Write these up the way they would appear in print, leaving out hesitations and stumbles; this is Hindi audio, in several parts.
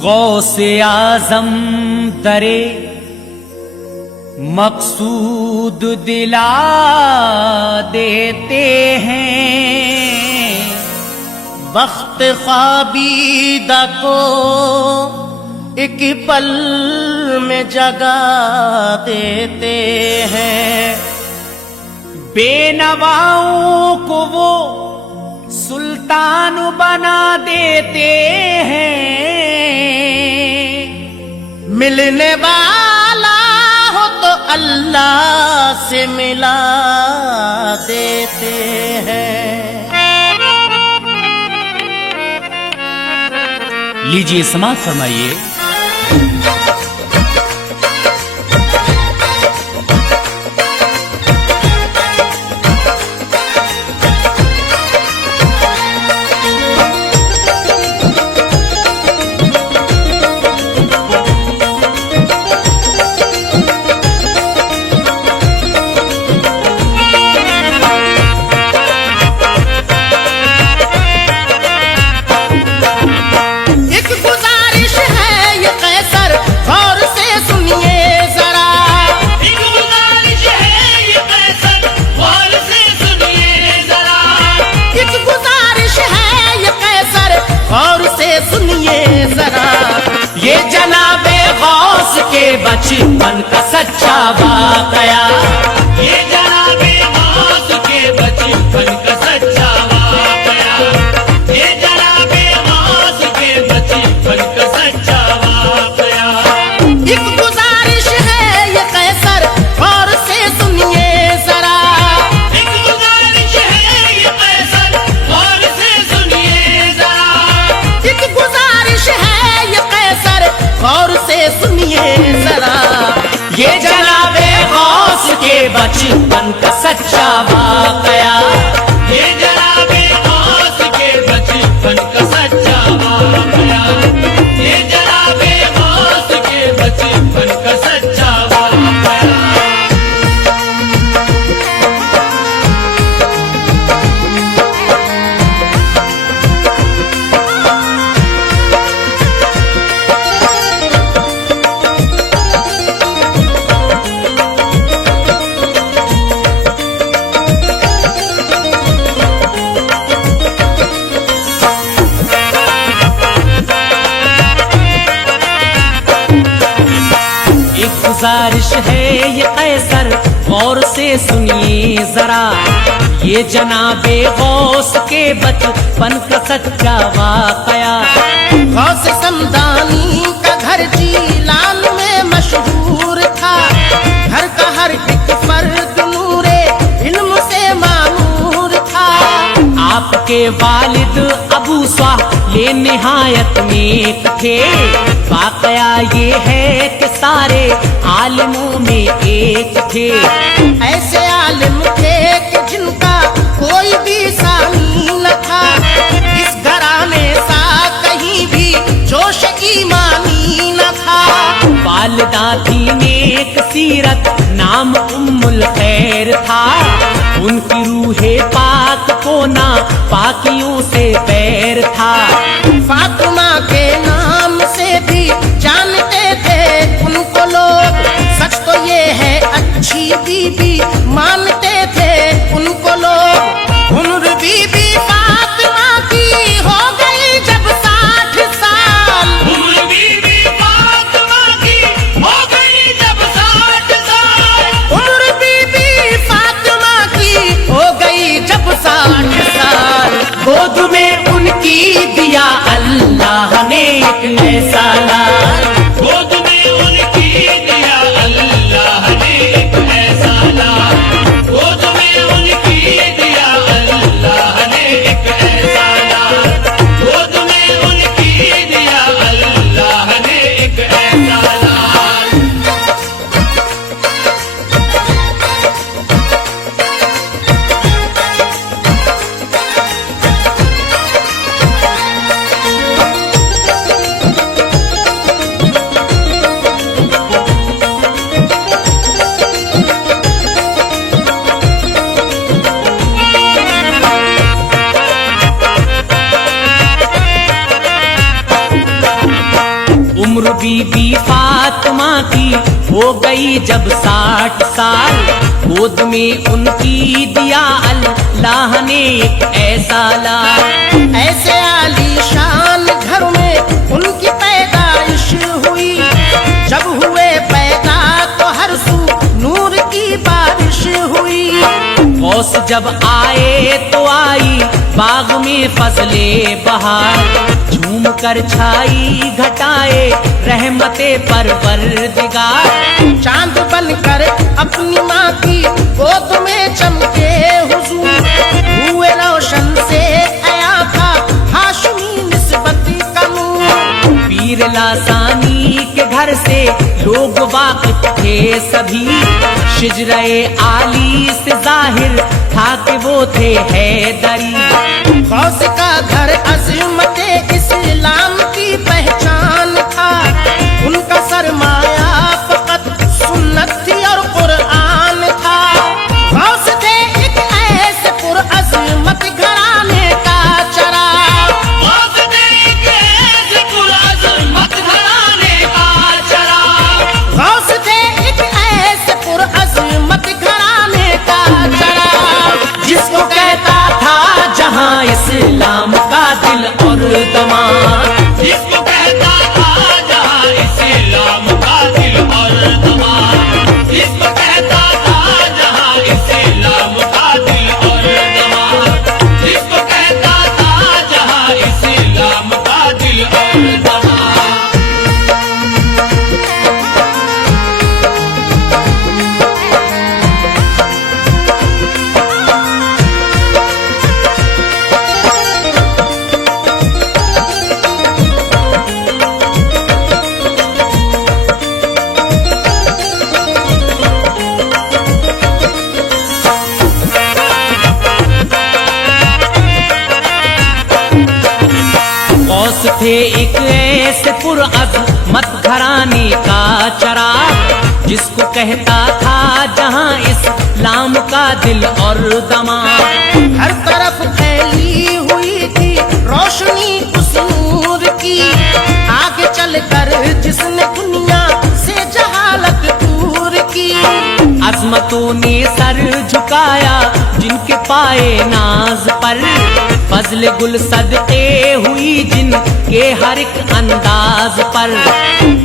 गौसे आजम दरे मकसूद दिला देते हैं, वक्त ख्वाबीदा को एक पल में जगा देते हैं। बेनवाओं को वो सुल्तान बना देते हैं, मिलने वाला हो तो अल्लाह से मिला देते हैं। लीजिए समाप्त फरमाइए। ये जनाबे गौस के बचपन का सच्चा वाकया, ये जनाबे गौस के बचपन का सच्चा वाकया, ये जनाबे गौस के बचपन का सच्चा वाकया। एक गुजारिश है ये कैसर गौर से सुनिए जरा, एक गुजारिश है ये कैसर गौर से सुनिए जरा, एक गुजारिश है ये कैसर गौर से सुनिए जरा। ये जनाबे गौस के बचपन का सच्चा वाकया, ये जनाबे गौस के बचपन का सच्चा वाकया, ये जनाबे गौस के बचपन का सच्चा वाकया। गुजारिश है ये कैसर गौर से सुनिए जरा, ये जनाबे गौस के बचपन का सच्चा वाकया। गौस समदानी का घर जीलान में मशहूर था, घर का हर एक फर्द नूरे इल्म से मामूर था। आपके वालिद अबू स्वाह ये निहायत नेक थे, वाकया ये है कि सारे आलिमों में एक थे। ऐसे आलिम थे कि जिनका कोई भी सानी न था, इस घराने सा कहीं भी जोश ईमानी न था। वालिदा थी नेक सीरत, नाम उम्मुल खैर था, उनकी रूहे पाक को ना पाकियों से पैर था। फातिमा के नाम से भी जानते थे उनको लोग, सच तो ये है अच्छी बीबी मानते थे उनको लोग। उम्र बीबी फातिमा की हो गई जब 60 साल, उम्र बीबी फातिमा की हो गई जब 60 साल, उम्र बीबी फातिमा की हो गई जब 60 साल। गोद में उनकी दिया अल्लाह ने एक ऐसा लाल, गोद में उनकी दिया अल्लाह ने एक ऐसा लाल, गोद में उनकी दिया अल्लाह ने एक ऐसा लाल, गोद में उनकी दिया अल्लाह ने एक ऐसा लाल। बीबी फातिमा की हो गई जब 60 साल, गोद में उनकी दिया अल्लाह ने एक ऐसा लाल। ऐसे आलीशान घर में उनकी पैदाइश हुई, जब हुए पैदा तो हर सू नूर की बारिश हुई। गौस जब आए तो आई बाग में फजले बहार, झूम कर छाई घटाए रहमते परवरदिगार। चांद बनकर अपनी माँ की गोद में चमके हुजूर, हुए रोशन से आया था हाशमी निस्बत का नूर। पीर लासानी के घर से लोग वाकिफ थे सभी, शिजरे आली से जाहिर था कि वो थे हैदरी। गौस का घर अज़मत इस्लाम की पहचान था, उनका सरमाया फकत सुन्नत थी और कुरान था। गौस थे एक ऐसे पुरअज़मत घराने का चराग, गौस थे एक ऐसे पुरअज़मत घराने का चराग, गौस थे एक ऐसे पुरअज़मत घराने का चराग, जिसको कहता था जहां इस्लाम का दिल और दमाग, जिसको कहता था जहां इस्लाम का दिल और दमाग, जिसको कहता था जहां इस्लाम का दिल और दमाग, जिसको कहता था जहां इस्लाम का दिल और दमाग। गौस थे एक ऐसे पुरअज़मत घराने का चराग, जिसको कहता था जहां इस्लाम का दिल और दमाग। हर तरफ फैली हुई थी रोशनी उस नूर की, आगे चलकर जिसने दुनिया से जहालत दूर की। अज़मतों ने सर झुकाया जिनके पाए नाज पर, फजल गुल सदके हुई जिनके हर एक अंदाज पर।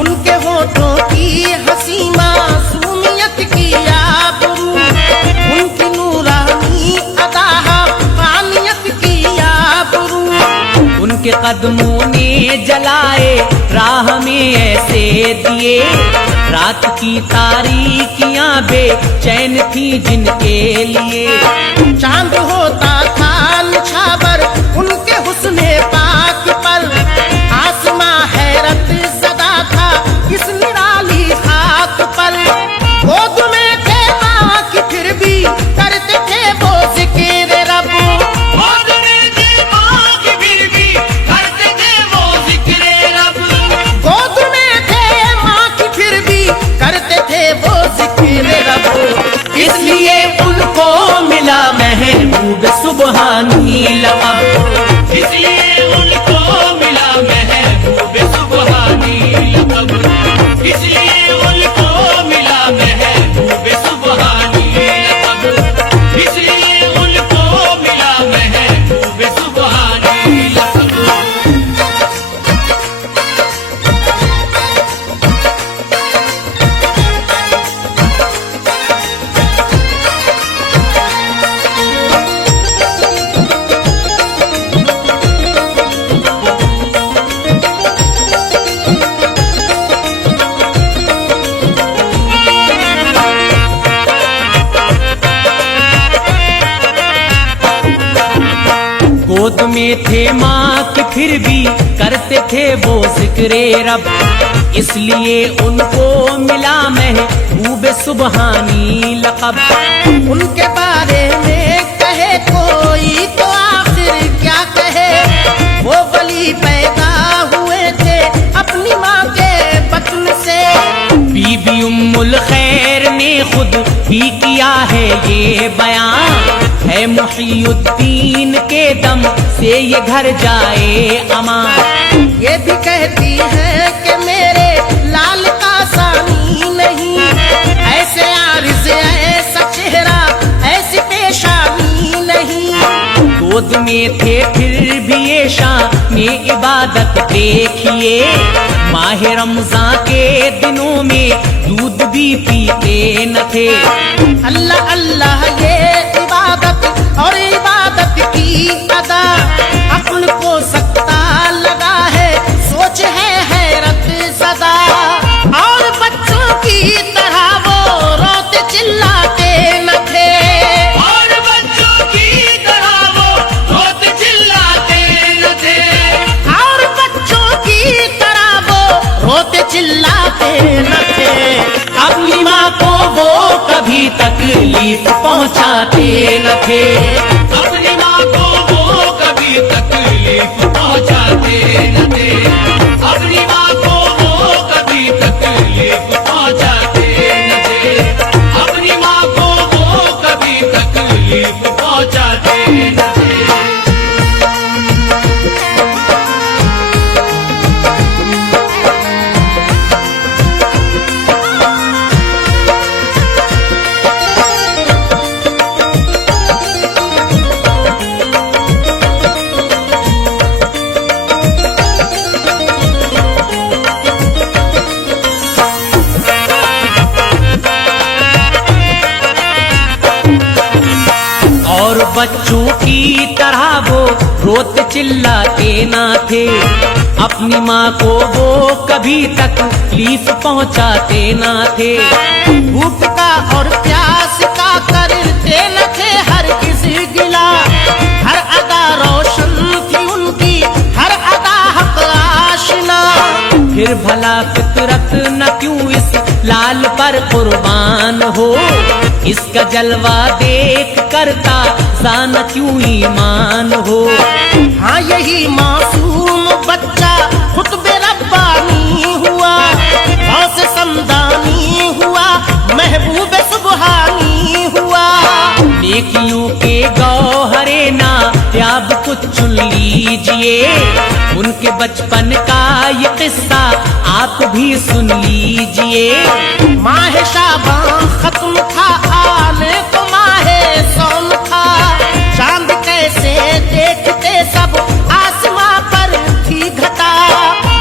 उनके होठों की हंसी मासूमियत की आबरू, उनकी नूरानी अदा पानियत की आबरू। उनके कदमों ने जलाए राह में ऐसे दिए, रात की तारीकियां बेचैन थी जिनके लिए। चांद होता था निछावर उनके हुस्ने पाक पर, आसमां हैरत ज़दा था इस निराली खाक पर। गोद में थे माँ की फिर भी करते थे वो ज़िक्र रब, गोद में थे माँ की फिर भी करते थे वो ज़िक्र रब, गोद में थे माँ की फिर भी करते थे वो ज़िक्र रब। इसलिए उनको मिला महबूब सुबहानी लक़ब, इसलिए उनको मिला महबूब सुबहानी लक़ब, इसलिए उनको मिला महबूब सुबहानी लक़ब, इसलिए उनको मिला महबूब सुबहानी लक़ब। गोद में थे माँ के फिर भी करते थे वो ज़िक्र रब, इसलिए उनको मिला महबूब सुबहानी लक़ब। उनके बारे में कहे कोई तो आखिर क्या कहे, वो वली पैदा हुए थे अपनी माँ के बतन से। बीबी उम्मुल खैर ने खुद ही किया है ये बयान, है मुहियुद्दीन के दम से ये घर जाए अमान। ये भी कहती है कि मेरे गोद में थे फिर भी ये शान इबादत देखिए। माह रमजान के दिनों में दूध भी पीते न थे। अल्लाह अल्लाह ये इबादत और इबादत की अदा, अक्ल को सकता लगा है, सोच है हैरत सदा। और बच्चों की तरह वो रोते चिल्लाते न थे। और बच्चों की तरह वो रोते चिल्लाते न थे। और बच्चों की तरह वो रोते चिल्लाते न थे। अपनी माँ को वो कभी तकलीफ पहुँचाते न थे। अपनी माँ को वो कभी तकलीफ पहुँचाते न थे। अपनी माँ को वो कभी तकलीफ पहुँचाते न थे। अपनी माँ को वो कभी तकलीफ पहुँचाते न थे। और बच्चों की तरह वो रोते चिल्लाते ना थे। अपनी माँ को वो कभी तकलीफ पहुँचाते ना थे। भूख का और प्यास का करते न थे हर किसी गिला। हर अदा रोशन थी उनकी, हर अदा हक आशना। फिर भला फितरत न क्यों इस लाल पर कुर्बान हो। इसका जलवा देख करता जान क्यों ईमान हो। हाँ यही मासूम बच्चा खुतबे रब्बानी हुआ, गौसे समदानी हुआ, महबूब सुबहानी हुआ। नेकियों के गौहरे ना याब कुछ चुन लीजिए। उनके बचपन का ये किस्सा आप भी सुन लीजिए। माह शाबान खत्म था, आने को माहे सौन था। चांद कैसे देखते सब, आसमां पर थी घटा।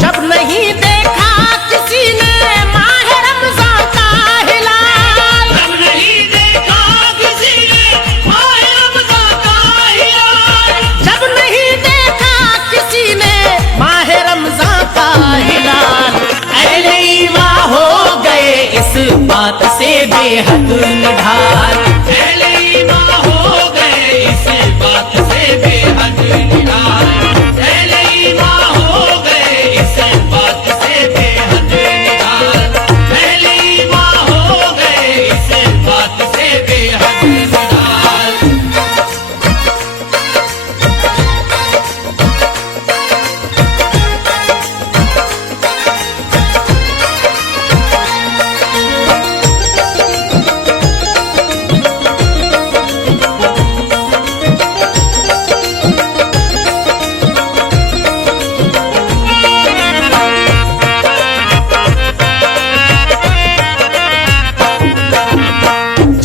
जब नहीं देखा किसी ने माह रमजान का हिलाल। जब नहीं देखा किसी ने माह रमजान का हिलाल। जब नहीं देखा किसी ने माह रमजान का हिलाल। अहले ईमान हो गए इस बात से बेहद निढाल। अहले ईमान हो गए इस बात से बेहद निढाल। अहले ईमान हो गए इस बात से बेहद निढाल। अहले ईमान हो गए इस बात से बेहद निढाल।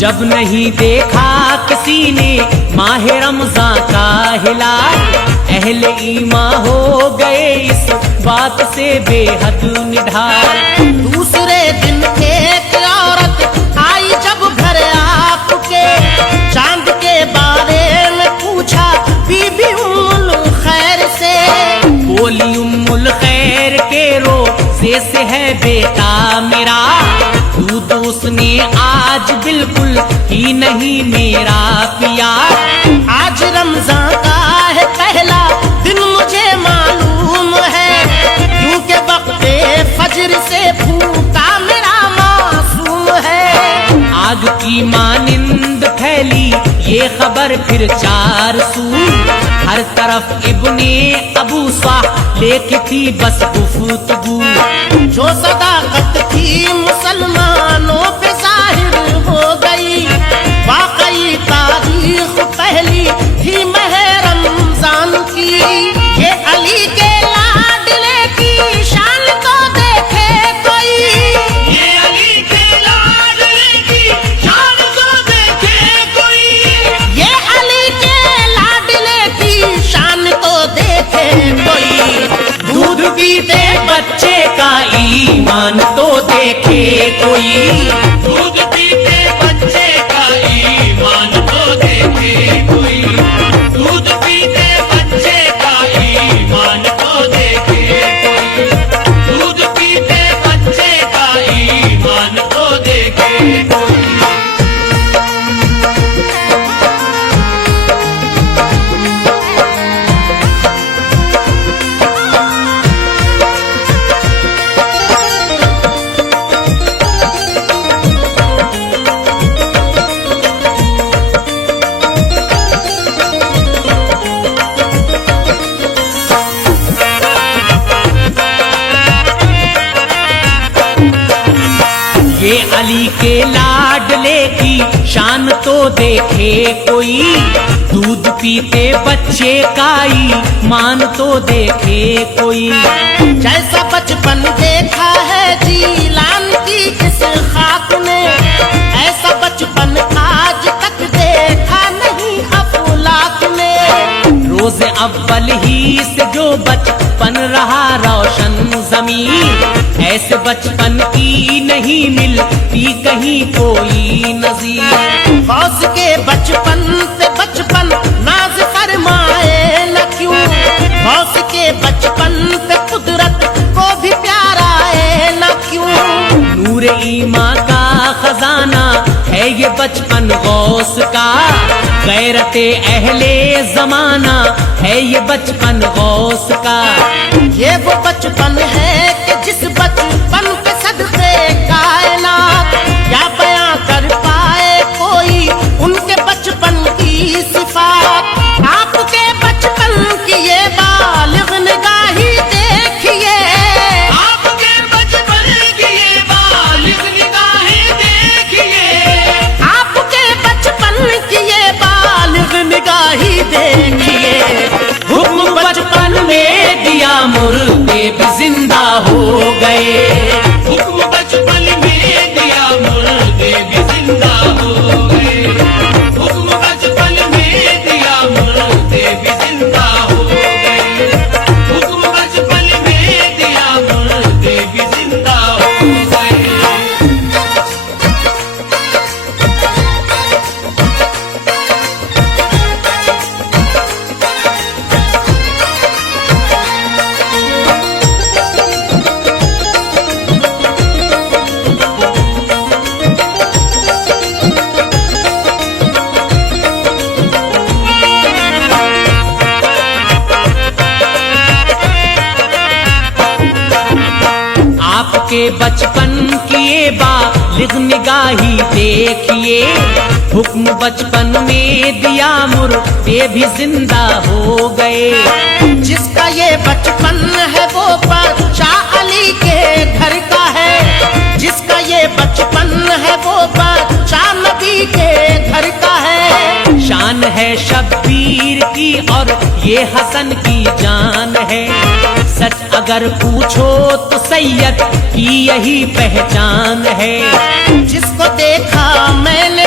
जब नहीं देखा किसी ने माह रमजान का हिलाल। अहले ईमान हो गए इस बात से बेहद निढाल। दूसरे दिन एक औरत आई जब घर आपके, चांद के बारे में पूछा बीबी उम्मुल खैर से। बोली उम्मुल खैर के रोज़े से है बेटा मेरा। दूध उसने आज बिल्कुल ही नहीं मेरा पिया। आज रमजान का है पहला दिन मुझे मालूम है, क्योंकि वक्ते फजर से भूखा मेरा मासूम है। आग की मानिंद फैली ये खबर फिर चार सू। हर तरफ इब्ने अबू साह लेके थी बस गुफ्तगू। जो सदाकत थी मुसलमानों पे जाहिर हो गई। वाकई तारीख पहली थी माह रमजान की। ये अली के लाडले की शान को देखे कोई। ये अली के लाडले की शान को देखे कोई। ये अली के लाडले की ईमान तो देखे कोई। दूध पीते बच्चे का ईमान तो देखे कोई, दूध पीते बच्चे का ईमान तो देखे कोई, दूध पीते बच्चे का ईमान तो देखे कोई। ये अली के लाडले की शान तो देखे कोई। दूध पीते बच्चे का ईमान तो देखे कोई। जैसा बचपन देखा है जीलान की इस खाक ने, ऐसा बचपन आज तक देखा नहीं अफलाक ने। रोज अव्वल ही से जो बचपन रहा रोशन ज़मीन, ऐसे बचपन की नहीं मिलती कहीं कोई नज़ीर। गौस के बचपन पे बचपन नाज फरमाए न क्यों, गौस के बचपन पे कुदरत को भी प्यार आए न क्यों। नूर ईमान का खजाना है ये बचपन गौस का, गैरते अहले जमाना है ये बचपन गौस का। ये वो बचपन है कि जिस बचपन पे सदके कायनात क्या बयां कर पाए कोई उनके बचपन की सिफात। आपके बचपन की ये बालिग निगाही देखिए, आपके बचपन की ये बालिग निगाहें देखिए, आपके बचपन की ये बालिग निगाही देखिए। हुक्म बचपन में दिया मुर्दे भी जिंदा हो गए। हुक्म बचपन में दिया मुर्दे भी जिंदा हो गए, हुक्म बचपन में दिया मुर्दे भी जिंदा हो गए, हुक्म बचपन में दिया मुर्दे भी जिंदा हो गए। आपके बचपन की ये बालिग निगाही देखिए। हुक्म बचपन में दिया मुर्दे भी जिंदा हो गए। जिसका ये बचपन है वो बादशाह अली के घर का है, जिसका ये बचपन है वो बादशाह नबी के घर का है। शान है शब्बीर की और ये हसन की जान है, सच अगर पूछो तो सैयद की यही पहचान है। जिसको देखा मैंने